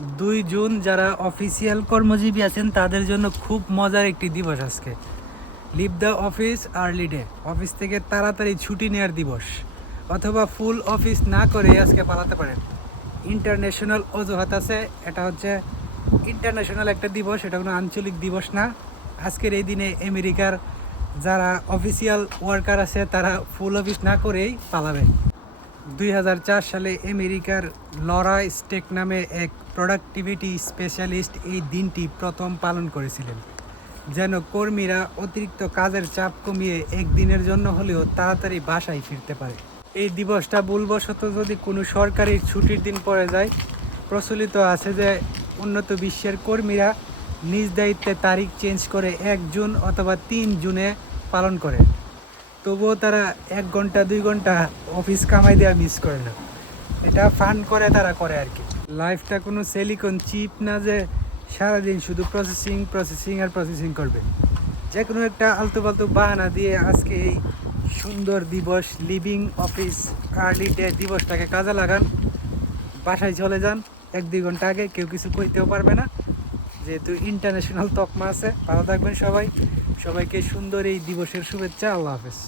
2 June যারা official কর্মজীবী আছেন তাদের জন্য খুব মজার একটি দিবস আজকে। Leave the office early day, office থেকে তাড়াতাড়ি ছুটি নেওয়ার দিবস, অথবা ফুল অফিস না করে আজকে পালাতে পারেন। ইন্টারন্যাশনাল অজুহাত আছে, এটা হচ্ছে ইন্টারন্যাশনাল একটা দিবস, এটা কোনো আঞ্চলিক দিবস না। আজকের এই দিনে আমেরিকার যারা অফিসিয়াল ওয়ার্কার আছে তারা ফুল অফিস না করেই পালাবে। 2004 সালে আমেরিকার লরা স্টেক নামে এক প্রোডাক্টিভিটি স্পেশালিস্ট এই দিনটি প্রথম পালন করেছিলেন, যেন কর্মীরা অতিরিক্ত কাজের চাপ কমিয়ে একদিনের জন্য হলেও তাড়াতাড়ি বাসায় ফিরতে পারে। এই দিবসটা ভুলবশত যদি কোনো সরকারি ছুটির দিন পড়ে যায়, প্রচলিত আছে যে উন্নত বিশ্বের কর্মীরা নিজ দায়িত্বে তারিখ চেঞ্জ করে 1 জুন অথবা 3 জুনে পালন করে। তবুও তারা 1 ঘন্টা 2 ঘন্টা অফিস কামাই দেওয়া মিস করে না। এটা ফান করে তারা করে আর কি। লাইফটা কোনো সিলিকন চিপ না যে সারাদিন শুধু প্রসেসিং আর প্রসেসিং করবে। যে কোনো একটা আলতু ফালতু বাহানা দিয়ে আজকে এই সুন্দর দিবস লিভিং অফিস আর্লি ডে দিবসটাকে কাজে লাগান। বাসায় চলে যান 1-2 ঘন্টা আগে, কেউ কিছু কইতেও পারবে না, যেহেতু ইন্টারন্যাশনাল তকমা আছে। ভালো থাকবেন সবাই, সবাইকে সুন্দর এই দিবসের শুভেচ্ছা। আল্লাহ হাফেজ।